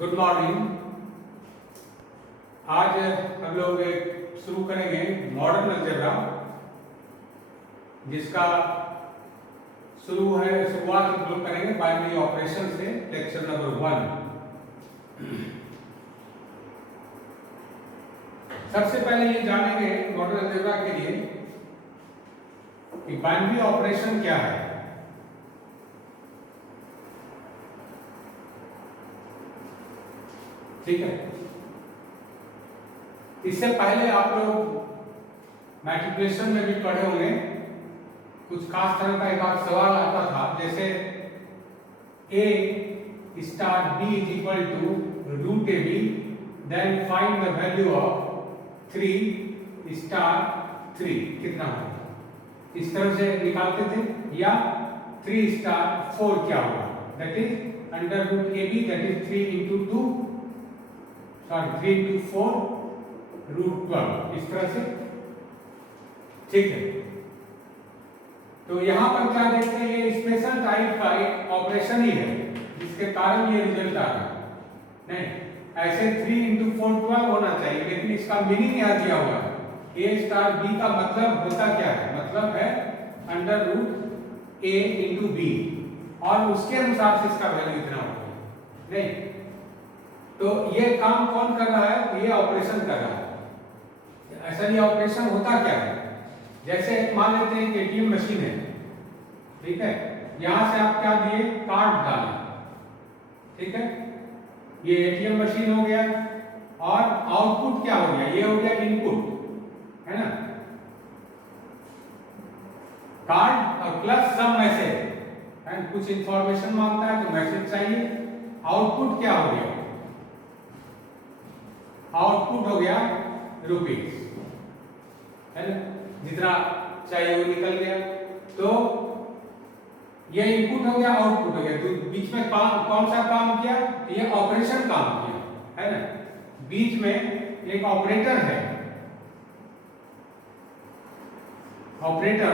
Good morning. आज हम लोग शुरू करेंगे मॉडर्न अलजेब्रा, जिसका शुरुआत हम लोग करेंगे बाइनरी ऑपरेशन से, लेक्चर नंबर 1। सबसे पहले ये जानेंगे मॉडर्न अलजेब्रा के लिए कि बाइनरी ऑपरेशन क्या है। ठीक है, इससे पहले आप लोग मल्टीप्लिकेशन में भी पढ़े होंगे। कुछ खास तरह का एक आध सवाल आता था, जैसे a star b is equal to root A B, then find the value of 3 star 3 कितना होगा, इस तरह से निकालते थे। या 3 स्टार 4 क्या होगा, that is under root A B, that is 3 into 2 3 into 4 root 12, इस तरह से। ठीक है, तो यहां पर क्या देखते हैं, ये स्पेशल टाइप का एक ऑपरेशन ही है जिसके कारण ये रिजल्ट आ रहा है। नहीं, ऐसे 3 इंटू 4 12 होना चाहिए, लेकिन इसका मीनिंग यहां दिया हुआ है। a स्टार b का मतलब होता क्या है, मतलब है under root a into B, और उसके अनुसार से इसका वैल्यू इतना होगा। नहीं, तो ये काम कौन कर रहा है, ये ऑपरेशन कर रहा है। ऐसा ये ऑपरेशन होता क्या है, जैसे मान लेते हैं कि एटीएम मशीन है, ठीक है। यहां से आप क्या दिए, कार्ड डालें, ठीक है। ये एटीएम मशीन हो गया, और आउटपुट क्या हो गया, ये हो गया इनपुट, है ना। कार्ड और प्लस सम मैसेज, कुछ इंफॉर्मेशन मांगता है तो मैसेज चाहिए। आउटपुट क्या हो गया, आउटपुट हो गया रुपीज, है ना, जितना चाहिए वो निकल गया। तो ये इनपुट हो गया, आउटपुट हो गया, तो बीच में कौन सा काम किया, ये ऑपरेशन काम किया, है ना। बीच में एक ऑपरेटर है, ऑपरेटर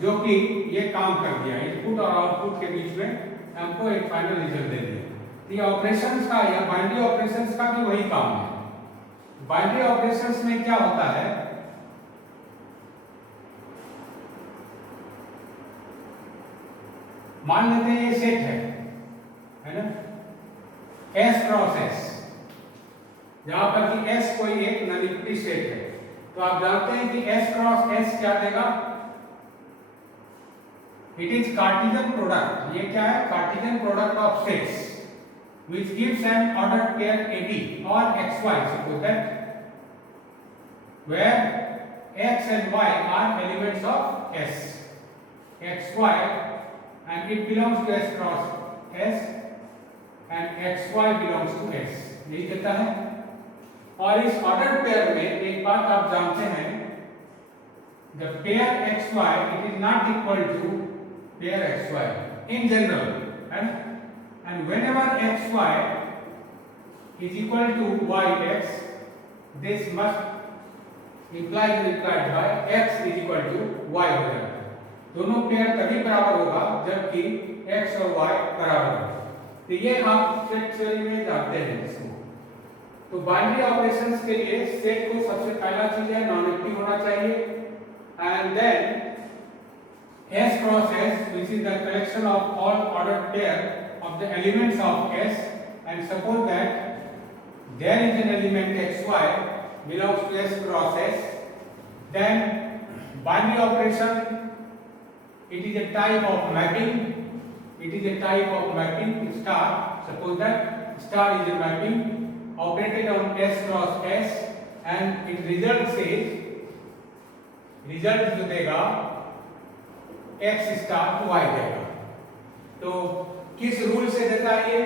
जो कि ये काम कर दिया, इनपुट और आउटपुट के बीच में हमको एक फाइनल रिजल्ट दे दिया। ये ऑपरेशंस का या बाइनरी ऑपरेशंस का भी वही काम है। बाइनरी ऑपरेशंस में क्या होता है, मान लेते हैं ये सेट है ना, S क्रॉस S, जहां पर कि S कोई एक नलिटी सेट है। तो आप जानते हैं कि S क्रॉस S क्या देगा, इट इज कार्टेशियन प्रोडक्ट। ये क्या है, Cartesian product of sets which gives an ordered pair AB or XY, suppose that where X and Y are elements of S, XY, and it belongs to S cross S and XY belongs to S, यही कहता है। और इस ordered pair में एक बात आप जानते हैं, the pair XY it is not equal to pair XY in general, and whenever XY is equal to YX, this must imply by X is equal to Y हो जाएगा। दोनों पेयर तभी बराबर होगा जबकि X और Y बराबर हो। तो ये आप सेट थ्योरी में जानते हैं इसको। तो बाइनरी ऑपरेशंस के लिए सेट को सबसे पहला चीज है नॉन नेगेटिव होना चाहिए, and then S cross S, which is the collection of all ordered pair of the elements of S, and suppose that there is an element XY belongs to S cross S, then binary operation, it is a type of mapping, it is a type of mapping star. Suppose that star is a mapping operated on S cross S, and its result says, result जो देगा X star to Y देगा। तो किस rule से देता है ये,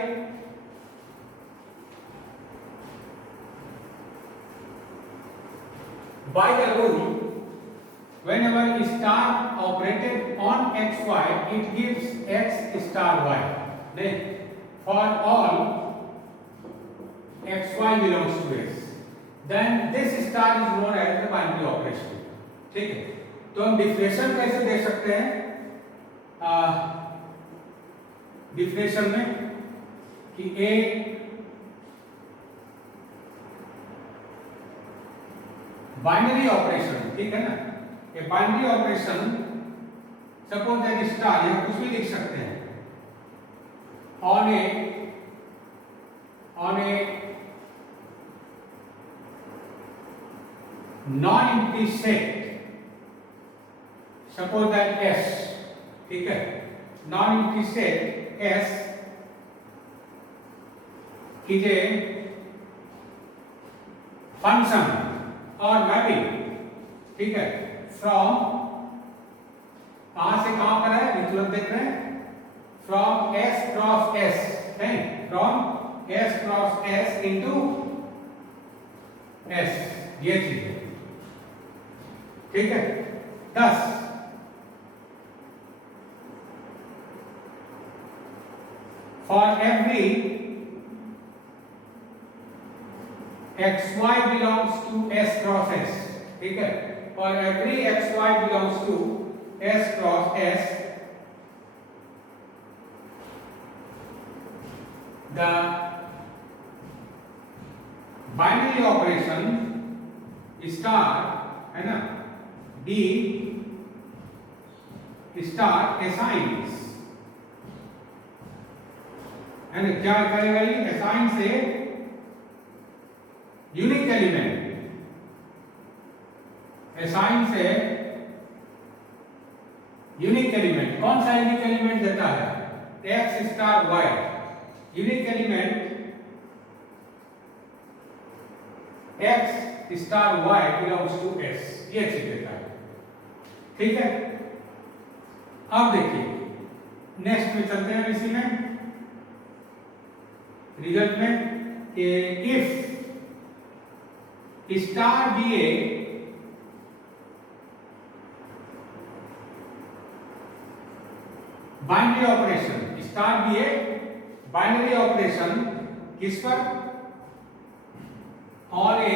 by the rule whenever star operated on XY it gives X star Y, then for all XY belongs to S, then this star is known as the binary operation। ठीक है, तो हम डिफरेंशियल कैसे दे सकते हैं, डिफरेंशियल में कि A binary operation, ठीक है ना, ये बाइनरी ऑपरेशन, सपोज दैट स्टार, यहां कुछ भी लिख सकते हैं, on A non empty set, suppose that S, ठीक है, नॉन एम्प्टी सेट एस कीजिए फंक्शन और मैपिंग, ठीक है, फ्रॉम, कहां से कहां पर है ये तुरंत देख रहे हैं, फ्रॉम एस क्रॉस एस, है, from S cross S into S, ये चीज है, ठीक है। 10 for every xy belongs to s cross s, ठीक है, for every xy belongs to s cross s, the binary operation star, है ना, b star assigns, है ना, क्या करेगा ये, assign से यूनिक एलिमेंट, असाइन से यूनिक एलिमेंट, कौन सा यूनिक एलिमेंट देता है, X star Y, unique element X star Y belongs to S, ये चीज देता है, ठीक है। अब देखिए नेक्स्ट में चलते हैं इसी में रिजल्ट में कि if star be a binary operation, star be a binary operation किस पर, और a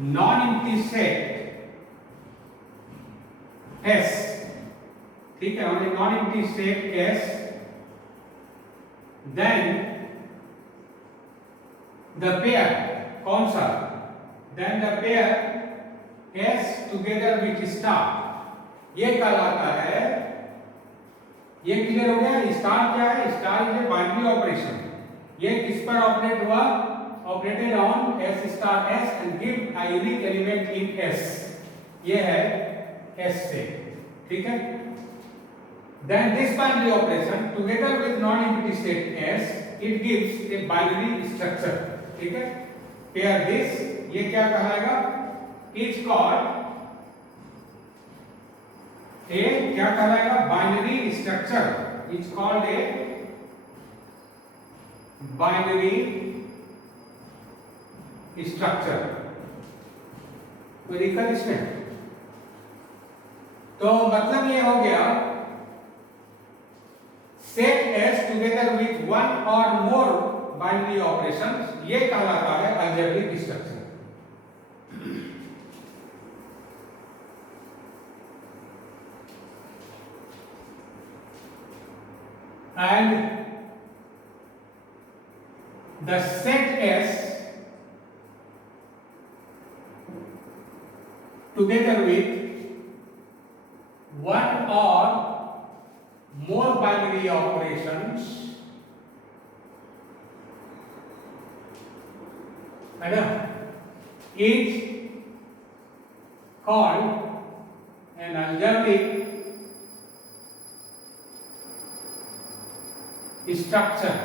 non empty set S, ठीक है, और a non empty set S, then the pair, कौन सा, then the pair s together with star, ये कहलाता है, ये क्लियर हो गया। स्टार क्या है, star is a binary operation, ये किस पर ऑपरेट हुआ, operated on s star s and give a unique element in s, ये है s से, ठीक है। then this binary operation together with non empty set s, it gives a binary structure, ठीक है। पेयर दिस, ये क्या कहलाएगा, इज कॉल्ड ए, क्या कहलाएगा, binary structure, is called a binary structure. कोई दिक्कत इसमें, तो मतलब ये हो गया set S together with one और मोर बाइनरी ऑपरेशंस, ये कहलाता है algebraic structure. And the set S together with one or more binary operations, है ना, is called an algebraic structure,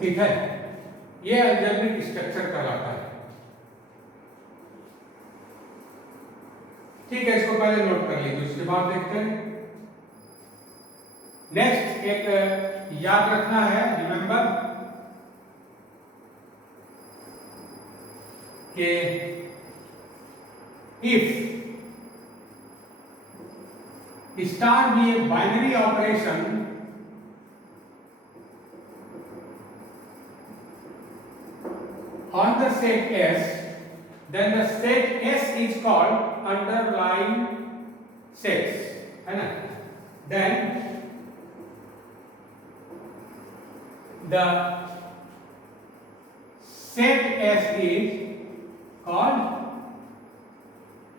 ठीक है, ये अलजेब्रिक स्ट्रक्चर कहलाता है, ठीक है। इसको पहले नोट कर लीजिए, उसके बाद देखते हैं। नेक्स्ट एक याद रखना है, रिमेंबर कि if star be a binary operation on the set S, then the set S is called underlying sets, है ना। Then the set S is called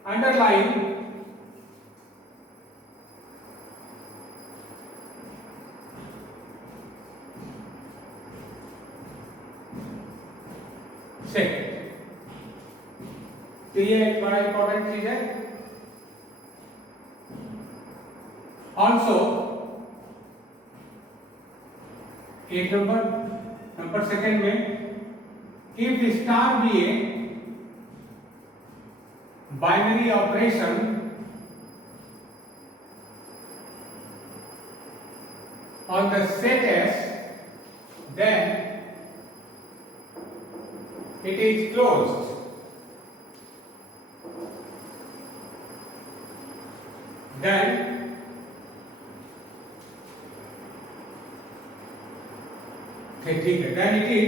underlying set। तो ये एक बड़ा इंपॉर्टेंट चीज है। ऑल्सो एक नंबर सेकेंड में if star be a binary operation on the set S, then it is closed। Then ठीक है, then it is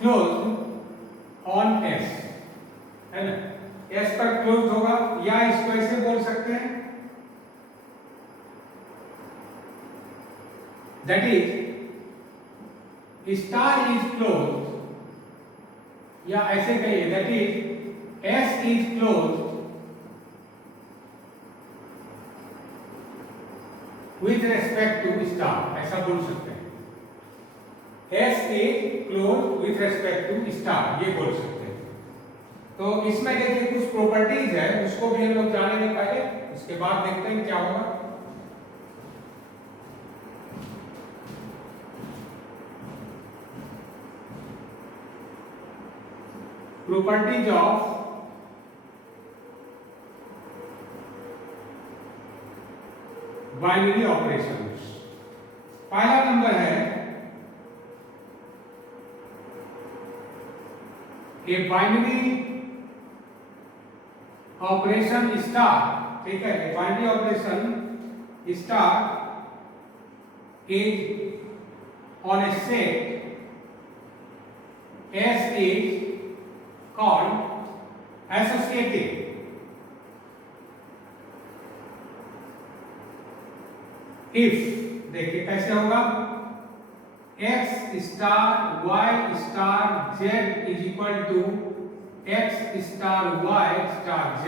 closed on S, है ना। S पर क्लोज होगा, या इसको ऐसे बोल सकते हैं, that is star is closed, या ऐसे कहिए that is S is closed with respect to star, ऐसा बोल सकते हैं। S is closed with respect to star, ये बोल सकते हैं। तो इसमें देखिए कुछ प्रॉपर्टीज है, उसको भी हम लोग जानेंगे पहले, उसके बाद देखते हैं क्या होगा। Properties of binary operations. पहला नंबर है ए बाइनरी ऑपरेशन स्टार, ठीक है, a binary operation star is on a set S is called associative. If देखिए कैसे होगा, x star y star z is equal to x star y star z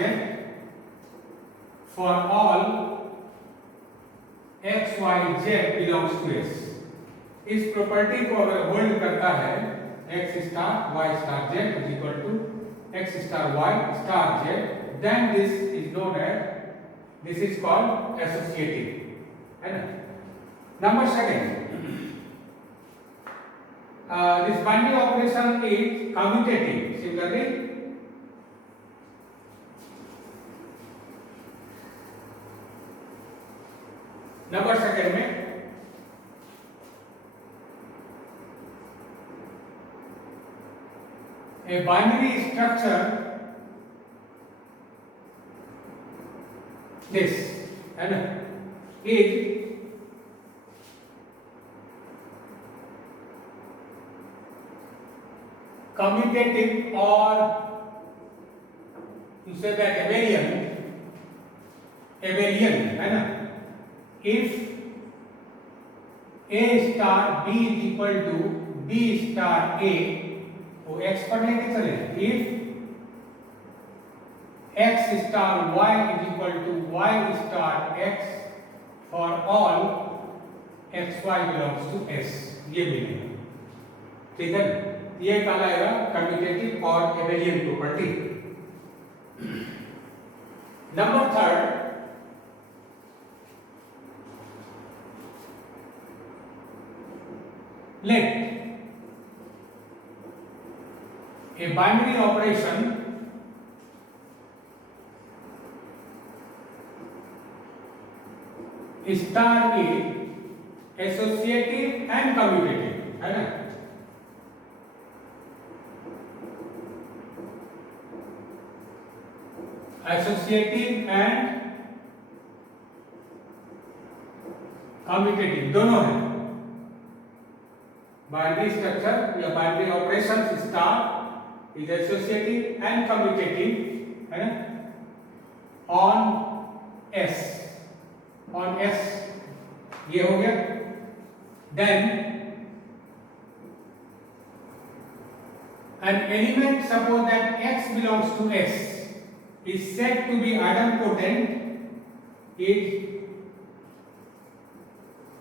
for all x y z belongs to S। इस property को अगर hold करता है x star y star z is equal to x star y star z, then this is known as, this is called associative, है ना। Number second, this binary operation is commutative। Similarly, number second में a binary structure this, है ना, is commutative or you say that abelian, है ना। if a star b is equal to b star a, वो x पर लेके चले, if x star y is equal to y star x for all x y belongs to S, ये मिलेगा, ठीक है। ये कहलाएगा कम्यूटेटिव और Abelian property. Number third, let a binary operation star is associative and commutative, है ना। Associative and commutative दोनों है। बाइनरी स्ट्रक्चर या binary operation star is associative and commutative, है ना, ऑन एस, ये हो गया। then an element, suppose that x belongs to S, is said to be idempotent, is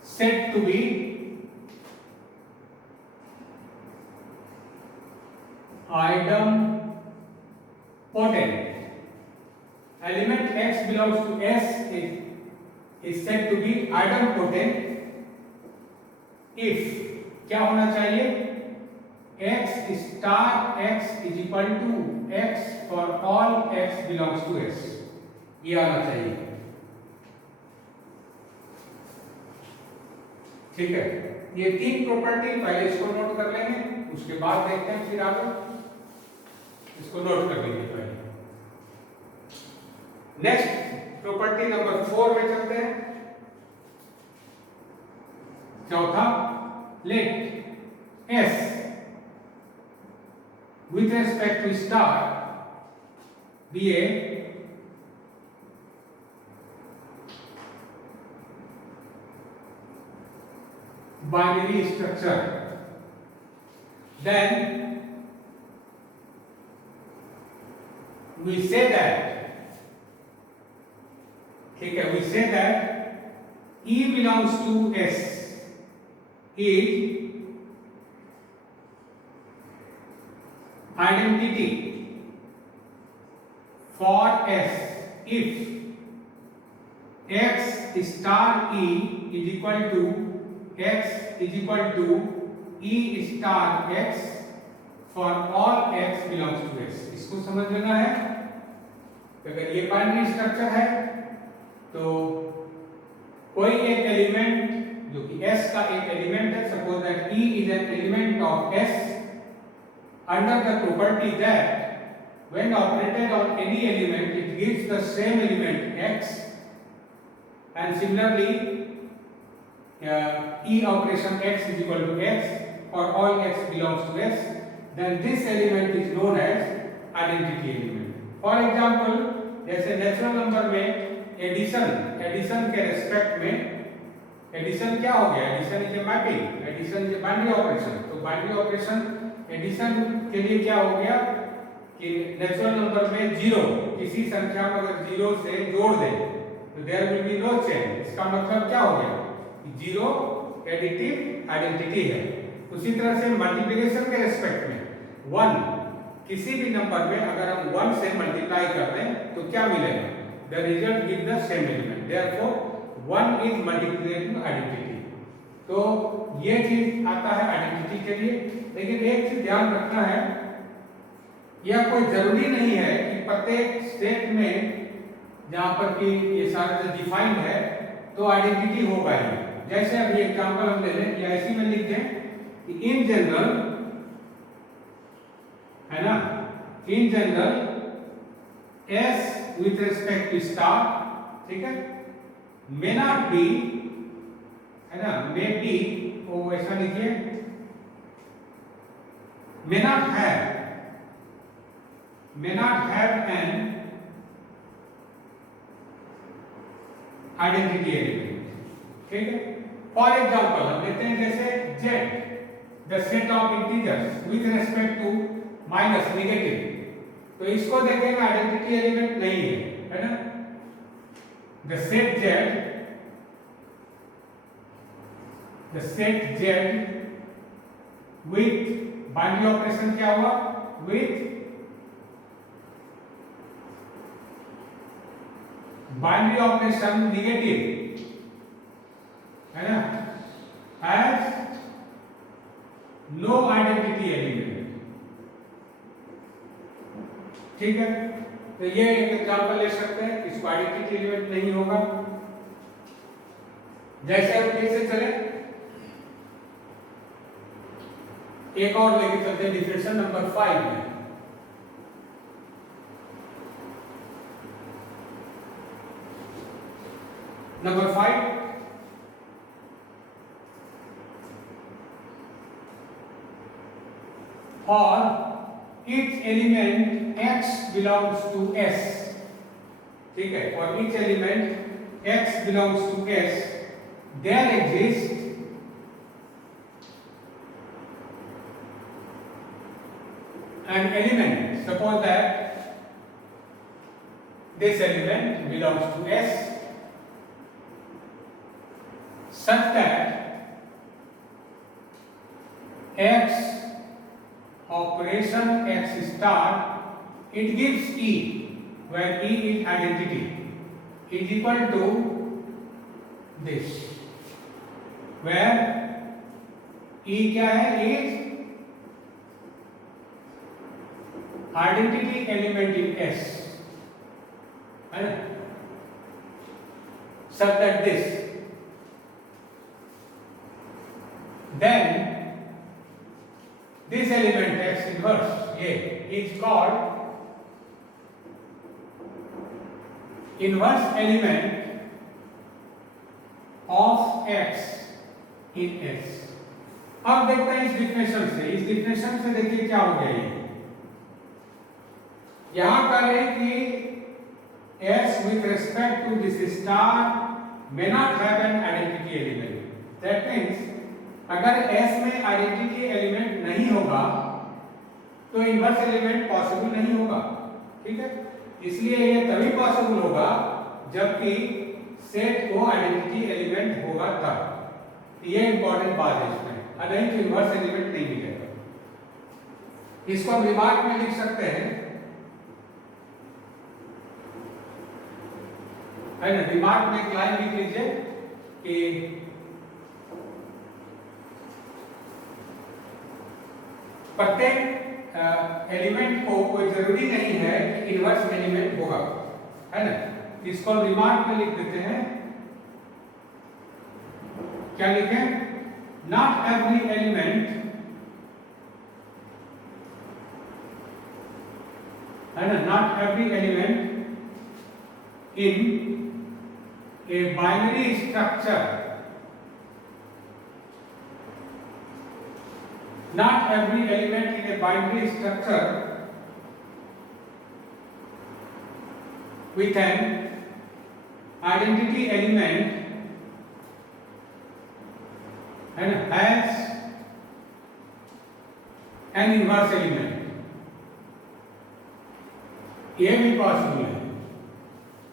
said to be idempotent. Element x belongs to S is said to be idempotent if क्या होना चाहिए, x star x is equal to x for all x belongs to S, ये आना चाहिए। ठीक है, ये तीन प्रॉपर्टी पहले इसको नोट कर लेंगे, उसके बाद देखते हैं फिर आगे। इसको नोट कर लेंगे पहले। नेक्स्ट प्रॉपर्टी नंबर 4 में चलते हैं। चौथा, late S with respect to star be a binary structure, then we say that, ठीक है, we say that E belongs to S is identity for S if x star E is equal to x is equal to E star x for all x belongs to S। इसको समझ लेना है। अगर ये binary structure है तो कोई एक एलिमेंट जो कि S का एक एलिमेंट है, suppose that E is an element of S under the property that when operated on any element it gives the same element x, and similarly E operation x is equal to x for all x belongs to S, then this element is known as identity element। For example, जैसे natural number में addition के respect में addition क्या हो गया, addition is a mapping, addition is a binary operation. तो binary operation addition के लिए क्या हो गया कि नेचुरल नंबर में 0 किसी संख्या को अगर 0 से जोड़ दें तो there will be no change. इसका मतलब क्या हो गया, 0 एडिटिव आइडेंटिटी है। उसी तरह से मल्टीप्लिकेशन के रेस्पेक्ट में 1 किसी भी नंबर में अगर हम 1 से मल्टीप्लाई कर दें तो क्या मिलेगा, the result give the same element, therefore 1 is multiplicative identity. तो ये चीज आता है आइडेंटिटी के लिए। लेकिन एक चीज ध्यान रखना है, यह कोई जरूरी नहीं है कि प्रत्येक स्टेट में जहां पर कि ये सारा जो डिफाइंड है तो आइडेंटिटी होगा ही। जैसे अभी एग्जांपल हम ले लें या ऐसी में लिख दें कि इन जनरल, है ना, in general S with respect to star, ठीक है, may not be, है ना, may be, वो ऐसा लिखिए, may not have an identity element, ठीक है। फॉर एग्जाम्पल हम लेते हैं जैसे Z, the set of integers with respect to minus negative, तो इसको देखेंगे आइडेंटिटी एलिमेंट नहीं है ना। The set Z with binary operation क्या हुआ, विथ बाइनरी ऑपरेशन नेगेटिव, है ना, एज नो आइडेंटिटी एलिमेंट। ठीक है, तो ये एक एग्जांपल ले सकते हैं, इसको आइडेंटिटी एलिमेंट नहीं होगा। जैसे हम फिर से चले, एक और लेके चलते हैं डिफरेंशियल नंबर 5 में। Number 5, for each element x belongs to S, ठीक है, for each element x belongs to S, there exists an element, suppose that this element belongs to S such that X operation X star, it gives E, where E is identity, is equal to this, where E क्या है, is identity element in S, है ना, such that this, then this element X inverse A is called inverse element of X in S. अब देखते हैं इस definition से, इस डिफिनेशन से देखिए क्या हो गया ये, यहां कह रहे कि S with respect to this star may not have an identity element. That means अगर S में आइडेंटिटी एलिमेंट नहीं होगा तो इनवर्स एलिमेंट पॉसिबल नहीं होगा, ठीक है। इसलिए ये तभी पॉसिबल होगा जबकि सेट को आइडेंटिटी एलिमेंट होगा तब, ये इंपॉर्टेंट बात है इसमें, नहीं तो इनवर्स एलिमेंट नहीं मिलेगा। इसको हम रिमार्क में लिख सकते हैं, है ना, रिमार्क में एक लाइन लिख लीजिए कि प्रत्येक एलिमेंट को कोई जरूरी नहीं है कि इनवर्स एलिमेंट होगा, है ना। इसको रिमार्क में लिख देते हैं, क्या लिखें, नॉट एवरी एलिमेंट, है ना, not every element in a binary structure, not every element in a binary structure with an identity element and has an inverse element. ये भी पॉसिबल है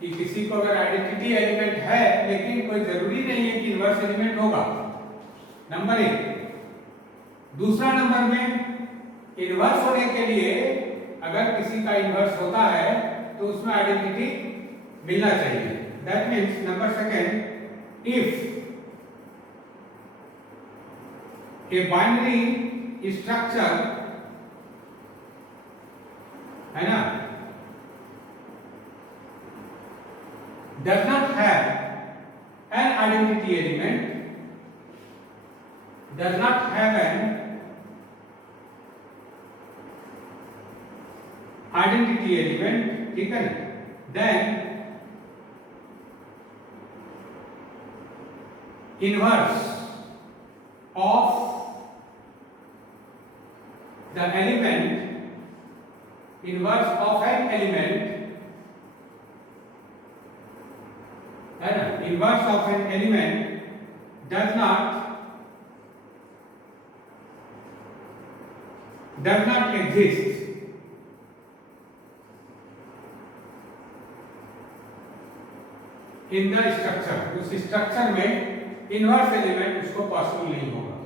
कि किसी को अगर आइडेंटिटी एलिमेंट है लेकिन कोई जरूरी नहीं है कि इनवर्स एलिमेंट होगा, नंबर एक। दूसरा नंबर में इनवर्स होने के लिए अगर किसी का इनवर्स होता है तो उसमें आइडेंटिटी मिलना चाहिए। That means number second, if A binary structure, है ना, does not have an identity element, does not have an identity element, ठीक है ना, then inverse of the element, inverse of an element, है ना, inverse of an element does not exist in the structure, उस structure में inverse element उसको possible नहीं होगा।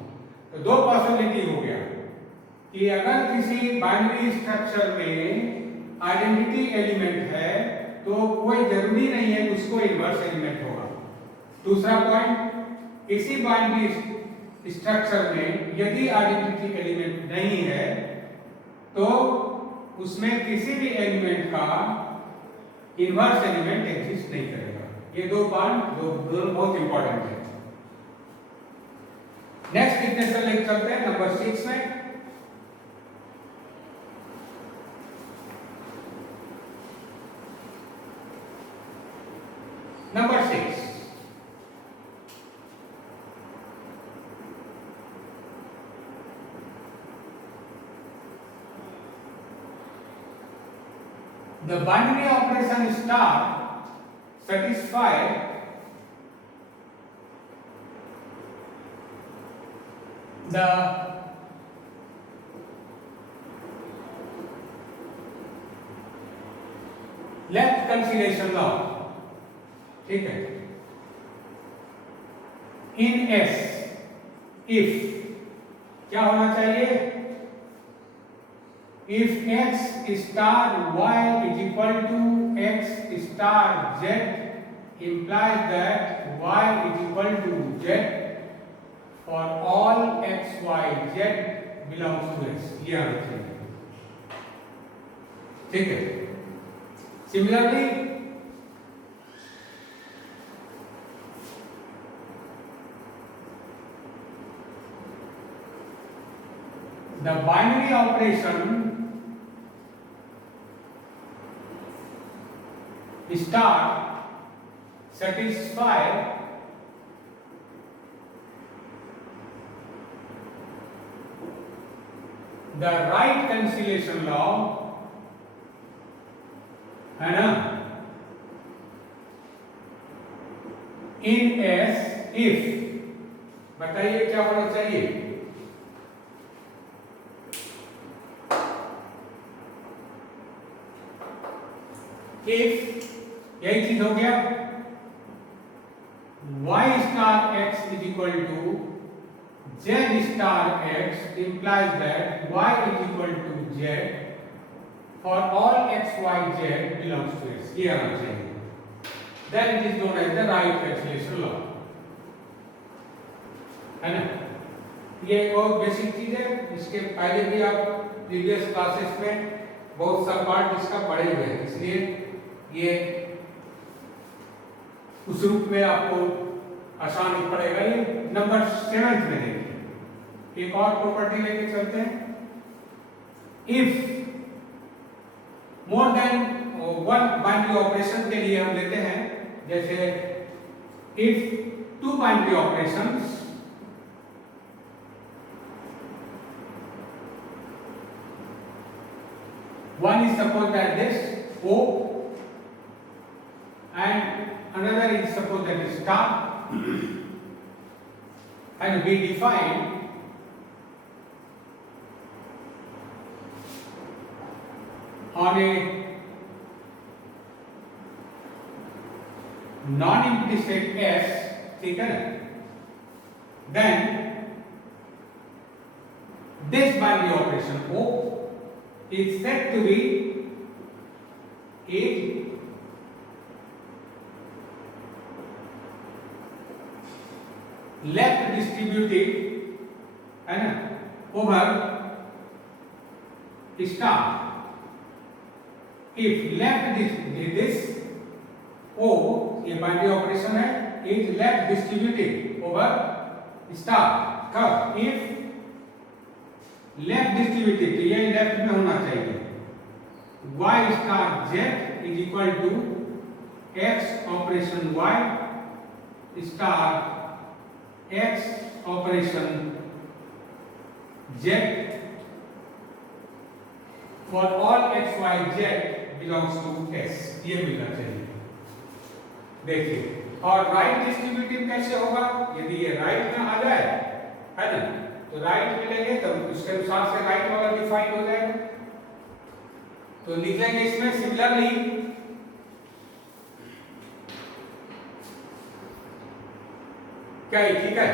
तो दो पॉसिबिलिटी हो गया कि अगर किसी बाइनरी स्ट्रक्चर में आइडेंटिटी एलिमेंट है तो कोई जरूरी नहीं है उसको इनवर्स एलिमेंट होगा। दूसरा पॉइंट, किसी बाइनरी स्ट्रक्चर में यदि आइडेंटिटी एलिमेंट नहीं है तो उसमें किसी भी एलिमेंट का इनवर्स एलिमेंट एग्जिस्ट नहीं करेगा। ये दो पॉइंट दोनों बहुत इंपॉर्टेंट है। नेक्स्ट डिफिनेशन लेकर चलते हैं नंबर 6 में। Number 6, the binary operation star satisfy the left cancellation law, ठीक है। इन एस इफ क्या होना चाहिए, if x star y is equal to x star z implies that y is equal to z for all x y z belongs to S, ये आना चाहिए, ठीक है। Similarly the binary operation star satisfy the right cancellation law, है ना, in S if, बताइए क्या होना चाहिए, if यही चीज हो गया, y star x is equal to z star x implies that y is equal to z for all x y z belongs to S, ये आना चाहिए। Then it is known as the right cancellation law, है ना। ये बहुत basic चीज है, इसके पहले भी आप प्रीवियस क्लासेस में बहुत सा पार्ट इसका पढ़े हुए हैं, इसलिए ये उस रूप में आपको आसान ही पड़ेगा। ये नंबर 7 में देखिए, एक और प्रॉपर्टी लेके चलते हैं। If more than one binary operation के लिए हम लेते हैं, जैसे if two binary operations one is supposed that this O and another is supposed that is star and we define on a non-implicit S, ठीक है ना, then this binary operation O is said to be a left distributed, है ना, over star if left this O, ये बाइनरी ऑपरेशन है, is left distributed over star, कब, if लेफ्ट डिस्ट्रीब्यूटेड, तो ये लेफ्ट में होना चाहिए, y star z is equal to x operation y star x operation z for all x y z belongs to S, ये मिलना चाहिए। देखिए, और राइट डिस्ट्रीब्यूटिव कैसे होगा, यदि ये राइट में आ जाए, है ना, तो राइट मिलेंगे तब उसके अनुसार से राइट वाला डिफाइन हो जाएगा। तो लिखेंगे इसमें सिमिलरली क्या है, ठीक है,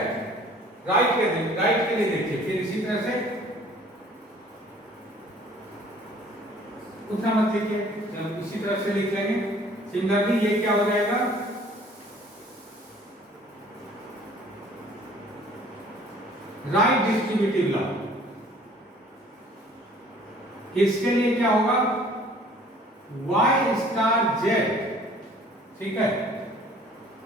राइट के लिए देखिए, फिर इसी तरह से उतना मत लिखिए, इसी तरह से लिख लेंगे। सिमिलरली ये क्या हो जाएगा, राइट डिस्ट्रीब्यूटिव लॉ, इसके लिए क्या होगा, y स्टार z, ठीक है,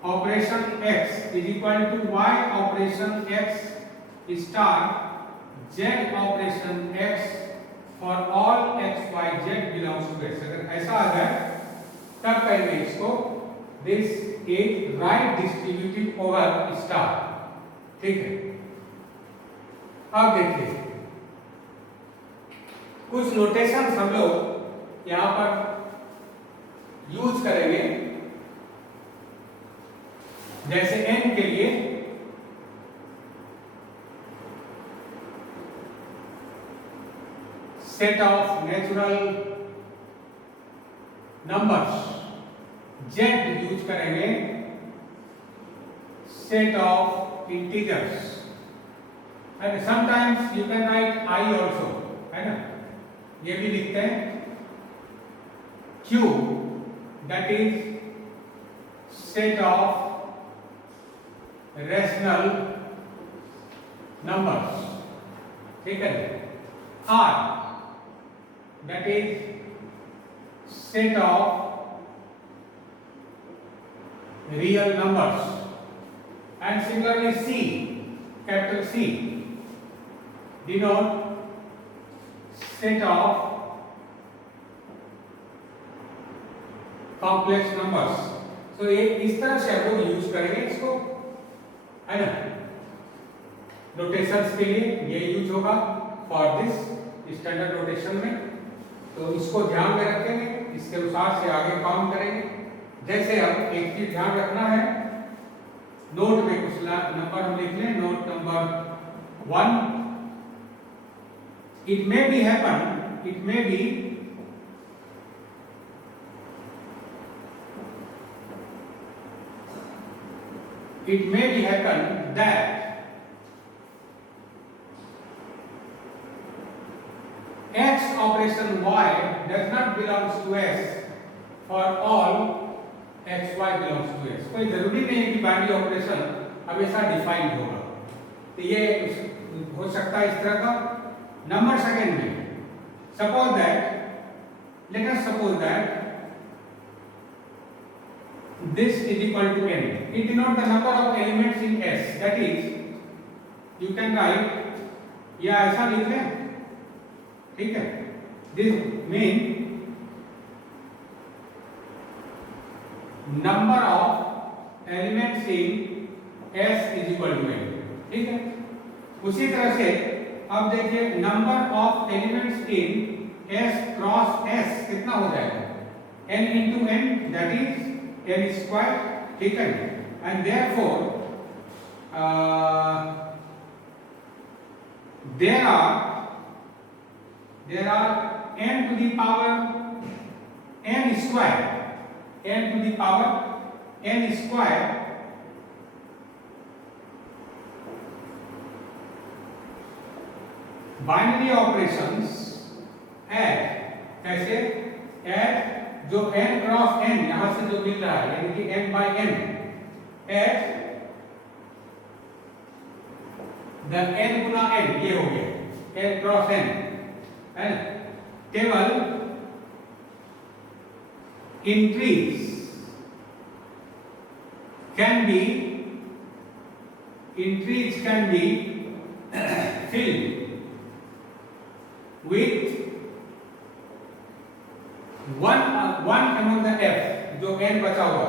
operation x is equal to y operation x star z operation x for all x y z belongs to S। अगर ऐसा आ जाए तब कहेंगे इसको this is right distributive over star, ठीक है। अब देखिए कुछ नोटेशंस हम लोग यहां पर यूज करेंगे, जैसे n के लिए set of natural numbers. Z use करेंगे set of integers and sometimes you can write I also, है ना, ये भी लिखते हैं Q, that is set of rational numbers, ठीक है, R, that is set of real numbers, and similarly C, capital C, denote set of complex numbers. तो ये इस तरह से हम लोग यूज करेंगे इसको, है ना, नोटेशंस के लिए ये यूज होगा फॉर दिस स्टैंडर्ड नोटेशन में. तो इसको ध्यान में रखेंगे, इसके अनुसार से आगे काम करेंगे. जैसे अब एक चीज ध्यान रखना है, नोट में कुछ नंबर हम लिख लें. Note number 1, it may be happen, it may be it may be happen that x operation y does not belongs to s for all x y belongs to s. कोई जरूरी नहीं है कि बाइनरी ऑपरेशन हमेशा defined होगा. तो ये हो सकता है इस तरह का. नंबर सेकंड में, suppose that, let us suppose that this is equal to n. It denotes the number of elements in S. That is, you can write, या ऐसा लिख लें, ठीक है. This mean number of elements in S is equal to n. ठीक है. उसी तरह से अब देखिए number of elements in S cross S कितना हो जाएगा? n into n, that is n square, ठीक है. and therefore there are n to the power n square, n to the power n square binary operations add, कैसे add, जो n cross n यहां से जो मिल रहा है, यानी कि n by n, at the n Guna n, ये हो गया n क्रॉस n, है ना. केवल increase can be filled with one among the f, जो n बचा हुआ,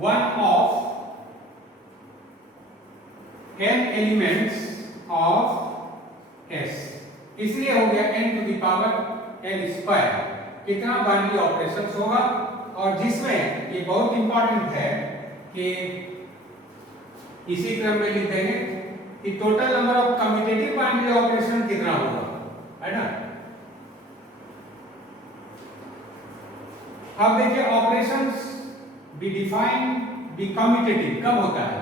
one of n elements of s, इसलिए हो गया n to the power n square. कितना बाइनरी ऑपरेशंस होगा, और जिसमें ये बहुत इंपॉर्टेंट है कि इसी क्रम में लिख देंगे कि total number of commutative binary operation कितना होगा, है ना. अब देखिए operations be define be commutative कब होता है?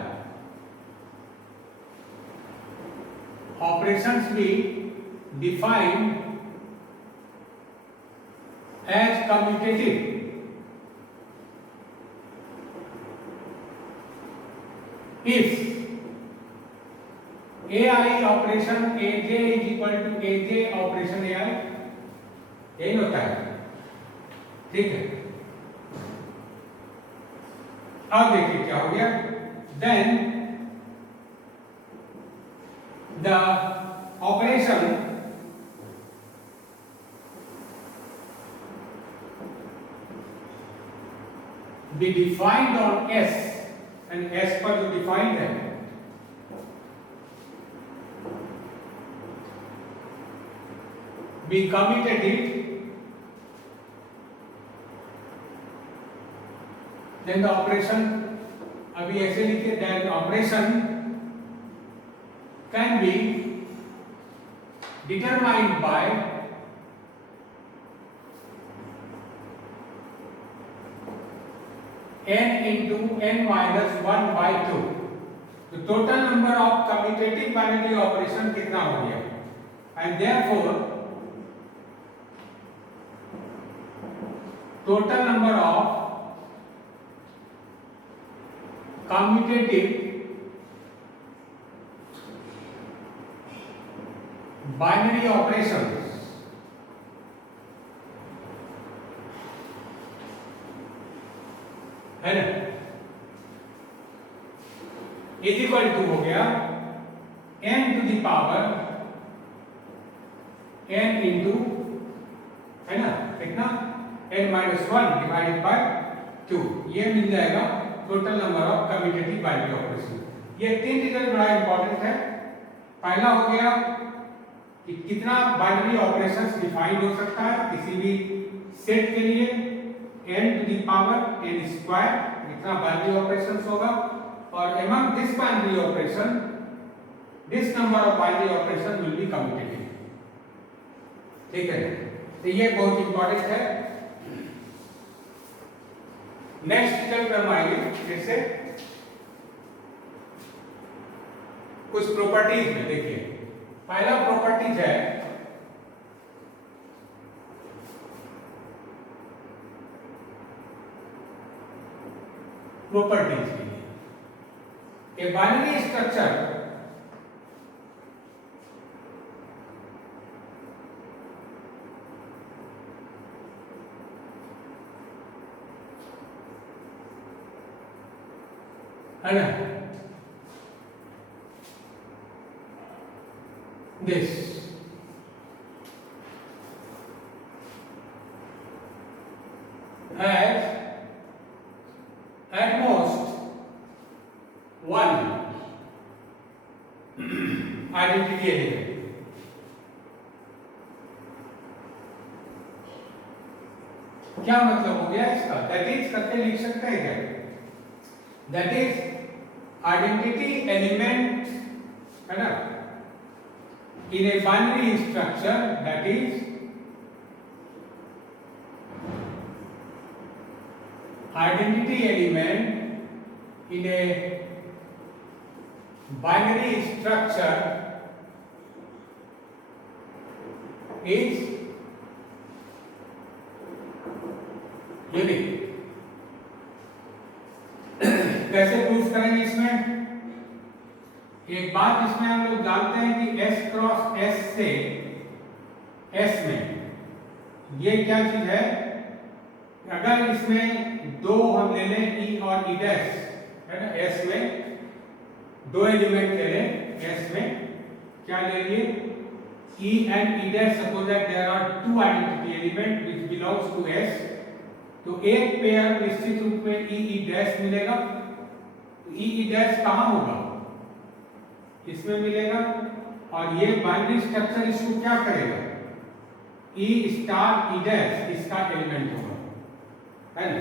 Operations be define as commutative if AI operation AJ is equal to AJ operation AI, यही होता है, ठीक है. अब देखिए क्या हो गया. then the operation be defined on S, and S पर जो डिफाइंड है be commutative, then the operation, अभी ऐसे लिखिए, then operation can be determined by n into n minus 1 by 2, तो total number of commutative binary operation कितना हो गया? And therefore total number of commutative binary operations है ना, इज इक्वल टू हो गया n to the power n into, है ना, कितना, n माइनस 1 डिवाइडेड बाय 2, ये मिल जाएगा total number of commutative binary operation. ये तीन रिजल्ट बड़ा इंपॉर्टेंट है। पहला हो गया कि कितना बाइनरी ऑपरेशंस डिफाइन हो सकता है किसी भी सेट के लिए, n to the power n square, इतना बाइनरी ऑपरेशंस होगा, और among this binary operation this number of binary operation will be commutative। ठीक है, तो ये बहुत इंपॉर्टेंट है। नेक्स्ट रिजल्ट हम आएंगे जैसे कुछ प्रॉपर्टीज में। देखिए पहला प्रॉपर्टीज है प्रॉपर्टीज के लिए, a binary structure है ना, this has at most one identity element। क्या मतलब हो गया इसका? दैट इज करके लिख सकते हैं क्या? दैट इज आइडेंटिटी एलिमेंट, है ना, in a binary structure, that is identity element in a binary structure is unique। कैसे प्रूफ करेंगे इसमें? एक बात इसमें हम लोग जानते हैं कि S क्रॉस S से S में ये क्या चीज है, अगर इसमें दो हम ले लें E और E डैश, है ना, S में दो एलिमेंट ले लें, S में क्या ले लिए, E and E dash, suppose that there are two identity element which belongs to S, तो एक पेयर निश्चित रूप में E E dash मिलेगा। E E dash कहाँ होगा? इसमें मिलेगा, और ये बाइनरी स्ट्रक्चर इसको क्या करेगा, E स्टार E dash इसका एलिमेंट होगा, है ना।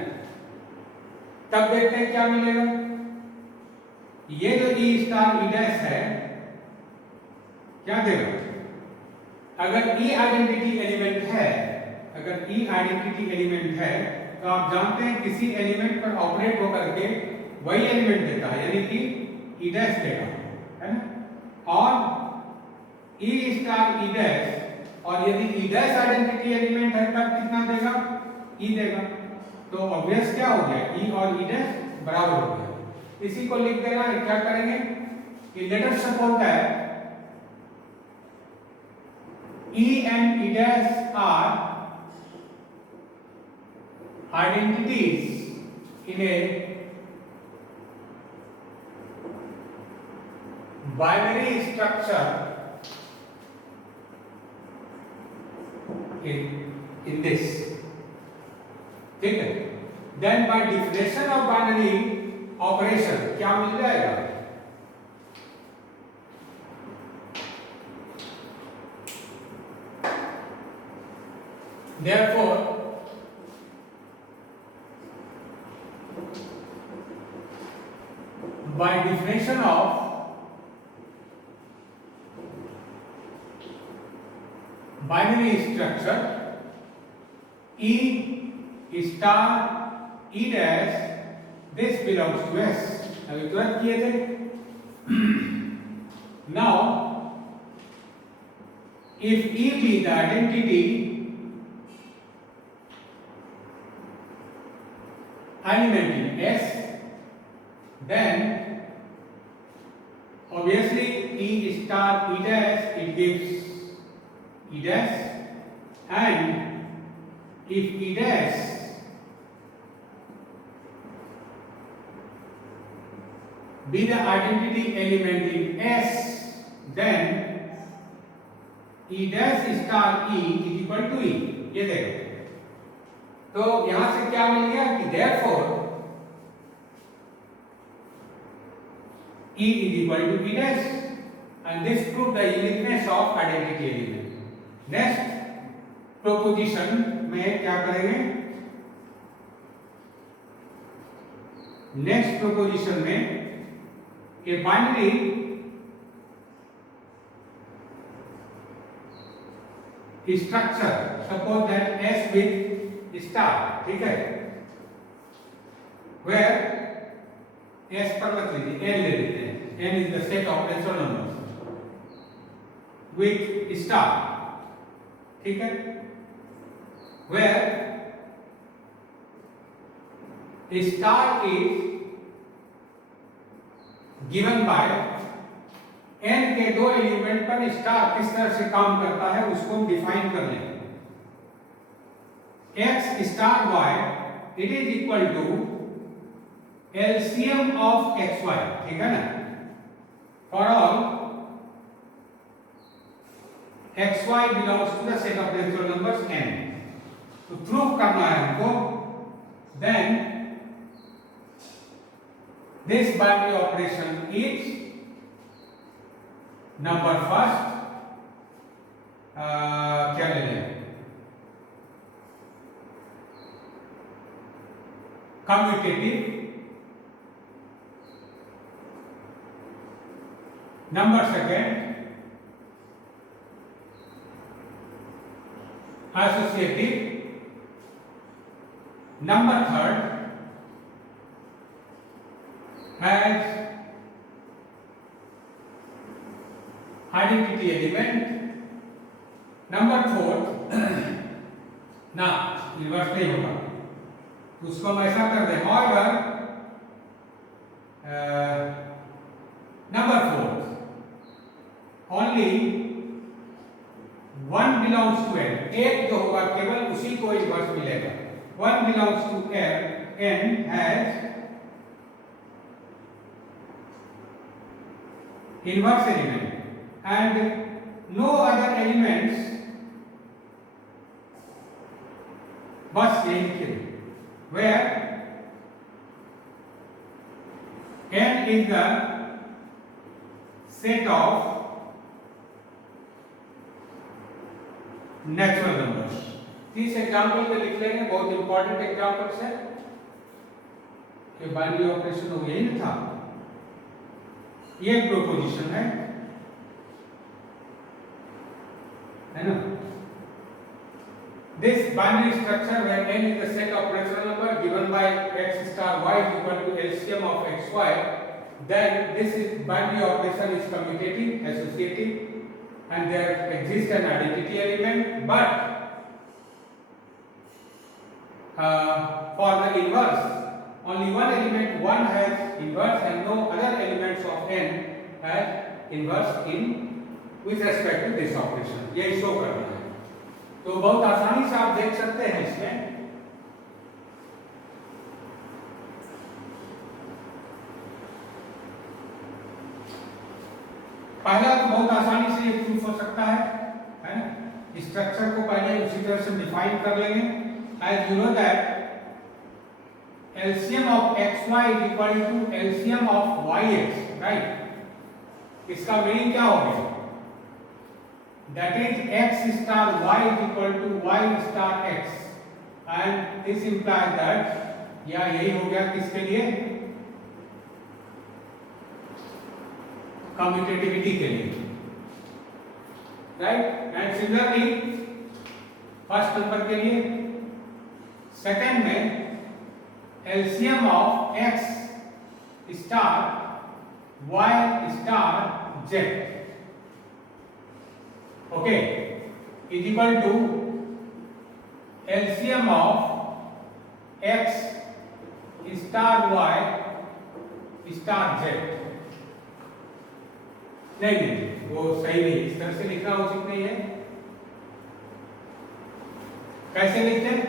तब देखते हैं क्या मिलेगा। ये जो E स्टार E डैश है क्या देगा, अगर E आइडेंटिटी एलिमेंट है, अगर E आइडेंटिटी एलिमेंट है तो आप जानते हैं किसी एलिमेंट पर ऑपरेट होकर के वही एलिमेंट देता है, यानी कि E डैश देगा, है ना। और E स्टार E डैश, और यदि E डैश आइडेंटिटी एलिमेंट है तब कितना देगा, E देगा। तो ऑब्वियस क्या हो गया, E और E डैश बराबर हो गया। इसी को लिख देना है। क्या करेंगे कि let us suppose that E and E dash are identities in a binary structure in this, ठीक है। Then by definition of binary operation क्या मिल जाएगा, therefore by definition of binary structure, E star E dash this belongs to S. अभी तुरंत किए थे. Now if E be the identity element in S, then obviously E star E dash, it gives E dash, and if E dash be the identity element in S, then E dash star E is equal to E. ये देखो, तो यहां से क्या मिल गया कि therefore E is equal to E dash, and this proves the uniqueness of identity element. Next proposition में क्या करेंगे? Next proposition में a binary structure, suppose that S with star, ठीक है, where S पर मत लीजिए, N ले लेते हैं. N is the set of natural numbers with star, ठीक है, where a star is given by n के दो एलिमेंट पर स्टार किस तरह से काम करता है उसको डिफाइन कर लेंगे. x star y it is equal to LCM of xy, ठीक है ना, for all xy belongs to the set of natural numbers n. तो प्रूव करना है हमको. Then this binary operation is number first, क्या ले लें, commutative. Number second associative. Number third has identity element. Number fourth ना रिवर्स नहीं होगा, उसको हम ऐसा कर दें. However, number fourth only one belongs to n. एक जो होगा केवल उसी को रिवर्स मिलेगा. One belongs to n has inverse element and no other elements. बस यही लिखे where n is the set of natural numbers. 30 example पे लिख लेंगे, बहुत इंपॉर्टेंट एग्जाम्पल्स है कि बाइनरी ऑपरेशन हो यही ना था. ये प्रोपोजिशन है ना. This binary structure where n is the set of natural number given by x star y is equal to LCM of xy, then this is binary operation is commutative, associative, and there exists an identity element. But for the inverse, only one element 1 has inverse and no other elements of n has inverse in with respect to this operation. ये show करना है. तो बहुत आसानी से आप देख सकते हैं इसमें. पहला तो बहुत आसानी से ये प्रूफ हो सकता है ना. स्ट्रक्चर को पहले उसी तरह से डिफाइन कर लेंगे. As you know that LCM of xy is equal to LCM of yx, right? इसका मीनिंग क्या हो गया? That is x star y is equal to y star x, and this implies that या यही हो गया किसके लिए? कम्यूटेटिविटी के लिए, right? And similarly first number के लिए. सेकंड में LCM of x star y star z, okay, is equal to LCM of x star y star z। नहीं, वो सही नहीं, इस तरह से लिखना उचित नहीं है। कैसे लिखते हैं?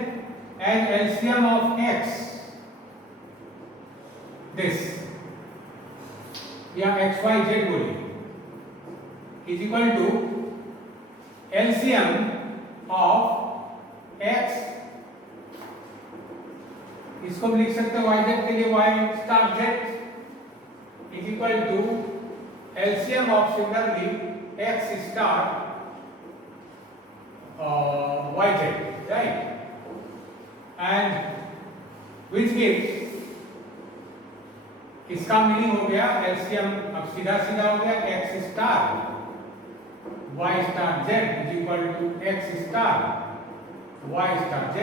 As LCM of x, this या एक्स वाई जेड बोलिए, is equal to LCM of x, इसको भी लिख सकते हो y जेड के लिए y star z is equal to LCM of similarly x star yz, right? And which gives, इसका मीनिंग हो गया LCM, अब सीधा सीधा हो गया x star y star z is equal to x star y star z।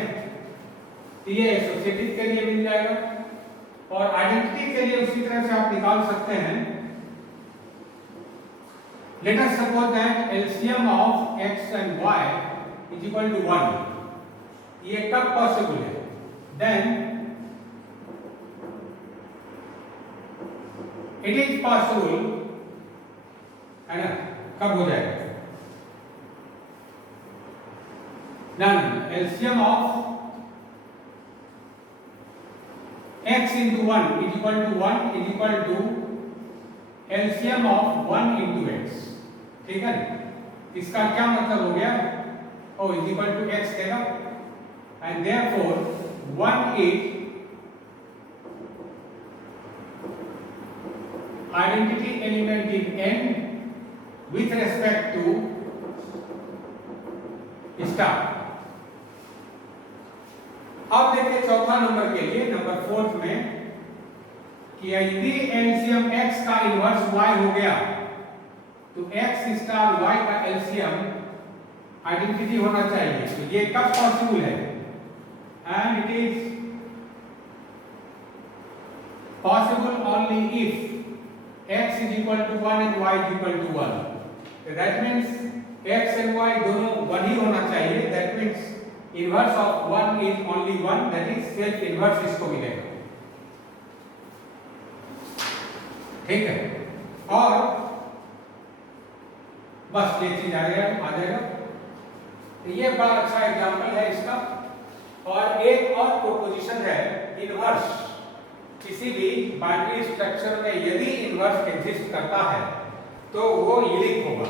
ये associative के लिए मिल जाएगा, और आइडेंटिटी के लिए उसी तरह से आप निकाल सकते हैं। Let us suppose that LCM of x and y is equal to 1. ये कब पॉसिबल है? Then it is possible, है ना? कब हो जाएगा? Then LCM of x into 1 is equal to 1 is equal to LCM of 1 into x। ठीक है, इसका क्या मतलब हो गया? O is equal to x देगा, and therefore 1 is identity element in n with respect to star। अब देखिए चौथा नंबर के लिए, नंबर 4 में, कि यदि एलसीएम x का इनवर्स y हो गया तो x स्टार y का एलसीएम आइडेंटिटी होना चाहिए। तो ये कब पॉसिबल है? And it is possible only if x is equal to 1 and y is equal to 1। That means x and y दोनों 1 ही होना चाहिए। That means inverse of 1 is only 1, that is self inverse इसको मिलेगा। ठीक है, और बस ये चीज आ जाएगा। तो ये बड़ा अच्छा एग्जांपल है इसका। और एक और प्रोपोजिशन है, इनवर्स किसी भी बाइनरी स्ट्रक्चर में यदि इनवर्स एग्जिस्ट करता है तो वो यूनिक होगा,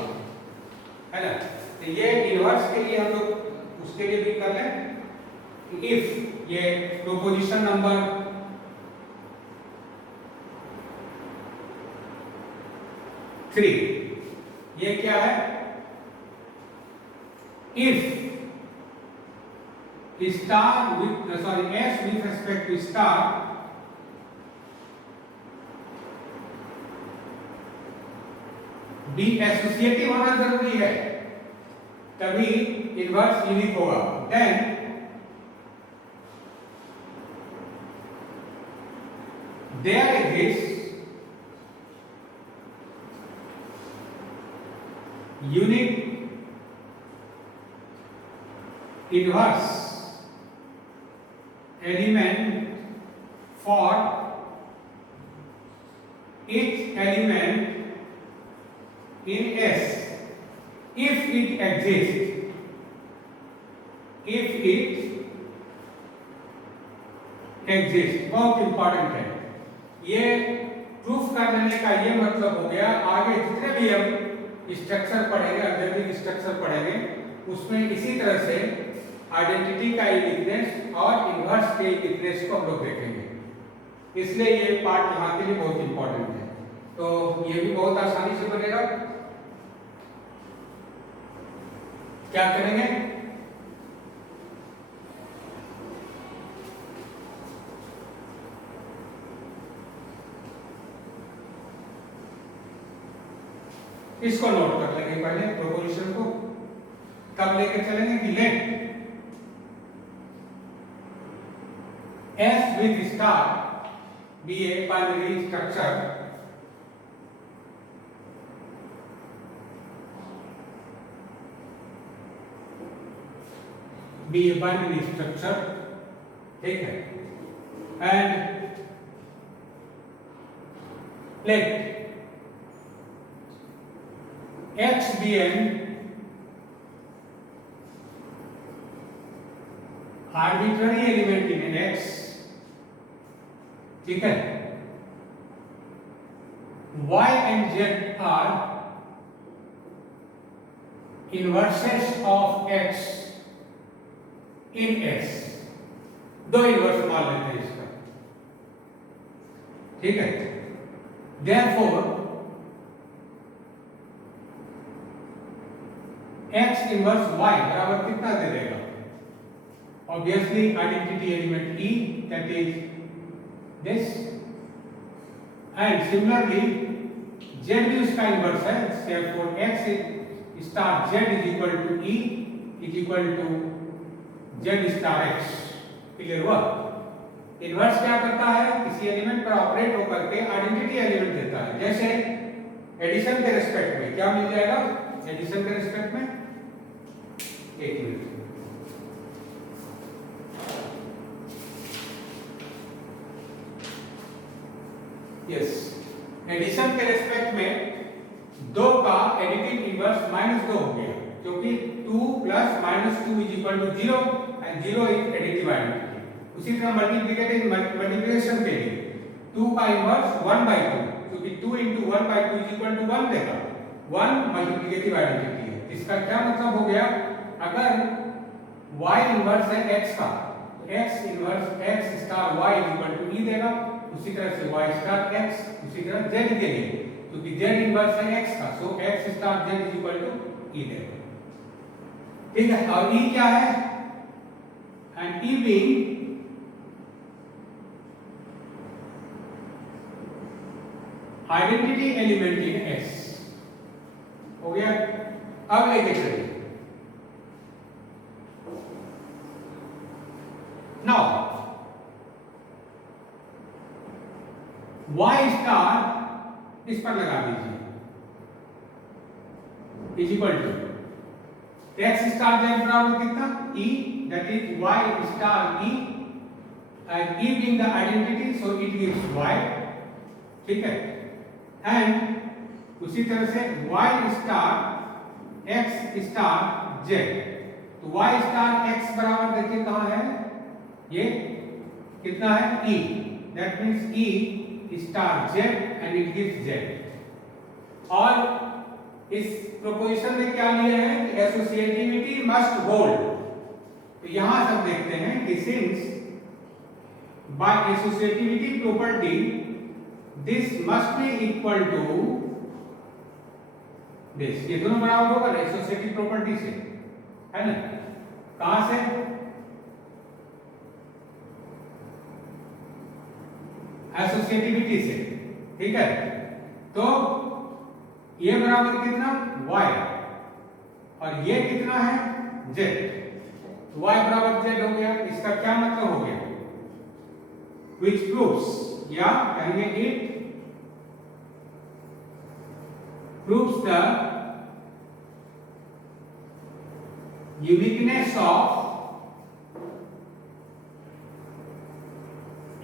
है ना? तो ये इनवर्स के लिए हम लोग उसके लिए भी कर लें। इफ ये प्रोपोजिशन नंबर 3, ये क्या है? If star with S with respect to star be associative होना जरूरी है, तभी इनवर्स यूनिक होगा। Then there exist unique inverse element for each element in S if it exists, बहुत इंपॉर्टेंट है। ये प्रूफ कर लेने का ये मतलब हो गया, आगे जितने भी हम स्ट्रक्चर पढ़ेंगे, ऑब्जेक्टिव स्ट्रक्चर पढ़ेंगे, उसमें इसी तरह से आइडेंटिटी का यूनिकनेस और इनवर्स के यूनिकनेस को हम लोग देखेंगे। इसलिए ये पार्ट यहाँ के लिए बहुत इंपॉर्टेंट है। तो ये भी बहुत आसानी से बनेगा। क्या करेंगे? इसको नोट कर लेंगे पहले, प्रोपोजिशन को कब लेके चलेंगे कि late S with star be a binary structure ठीक है, and let x be an arbitrary element in an x, ठीक है, y and z are inverses of x in S, दो इन्वर्स मान लेते हैं इसका, ठीक है। Therefore x इन्वर्स y बराबर कितना दे देगा? Obviously identity element E, that is this, and similarly z भी उसका इन्वर्स है, therefore x star z is equal to E is equal to z star x। Clear हुआ? इन्वर्स क्या करता है? किसी एलिमेंट पर ऑपरेट होकर के आइडेंटिटी एलिमेंट देता है। जैसे एडिशन के रिस्पेक्ट में क्या मिल जाएगा? एडिशन के रिस्पेक्ट में एक मिनट, यस, एडिशन के रिस्पेक्ट में 2 का एडिटिव इन्वर्स -2 हो गया, क्योंकि 2 plus -2 is equal to 0 and 0 is additive identity. उसी तरह मल्टीप्लिकेशन के लिए 2 का इन्वर्स 1/2, क्योंकि 2 * 1/2 इज इक्वल टू 1 देगा, 1 मल्टीप्लिकेटिव आइडेंटिटी है। इसका क्या मतलब हो गया? अगर y इन्वर्स है x का, तो x inverse x star y is equal to e देगा। उसी तरह से y स्टार x, उसी तरह z के लिए, क्योंकि z इन्वर्स है x का, so x star z is equal to e देगा, ठीक है। और e क्या है? And e being identity element in S हो गया। अब लेके चलिए, नाउ y स्टार इस पर लगा दीजिए is equal to x star z बराबर कितना? e, that is y star e, and e being the identity so it gives y, ठीक है। एंड उसी तरह से y star x star z, तो y स्टार x बराबर देखिए कहां है, ये कितना है? e, that means e star z and it gives z। और इस प्रोपोजिशन में क्या लिए हैं कि एसोसिएटिविटी मस्ट होल्ड, तो यहां सब देखते हैं कि since by associativity property this must be equal to this, ये दोनों बराबर होगा ना एसोसिएटिव प्रॉपर्टी से, है ना? कहां से? एसोसिएटिविटी से, ठीक है। तो ये बराबर कितना? y, और ये कितना है? z, तो y बराबर z हो गया। इसका क्या मतलब हो गया? which proves, या कहेंगे it proves the uniqueness of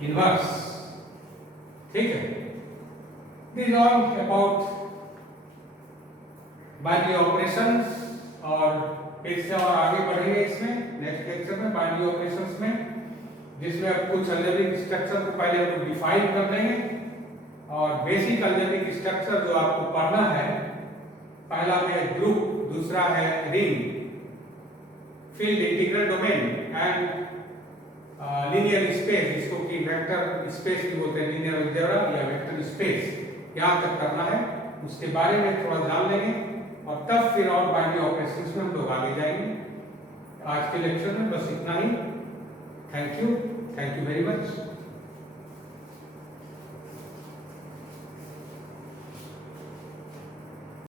inverse, ठीक है। This is all about binary operations, और फिर से और आगे बढ़ेंगे इसमें नेक्स्ट लेक्चर में बाइनरी ऑपरेशंस में, जिसमें अब कुछ अलजेब्रिक स्ट्रक्चर को पहले हम लोग डिफाइन कर लेंगे, और बेसिक अलजेब्रिक स्ट्रक्चर जो आपको पढ़ना है, पहला है ग्रुप, दूसरा है ring, field, integral domain and linear space, जिसको कि वेक्टर स्पेस भी बोलते हैं, लीनियर अलजेब्रा या वेक्टर स्पेस, यहाँ तक करना है। उसके बारे में थोड़ा जान लेंगे, और तब फिर और बाइनरी ऑपरेशंस में हम लोग आगे जाएंगे। आज के लेक्चर में बस इतना ही। Thank you very much.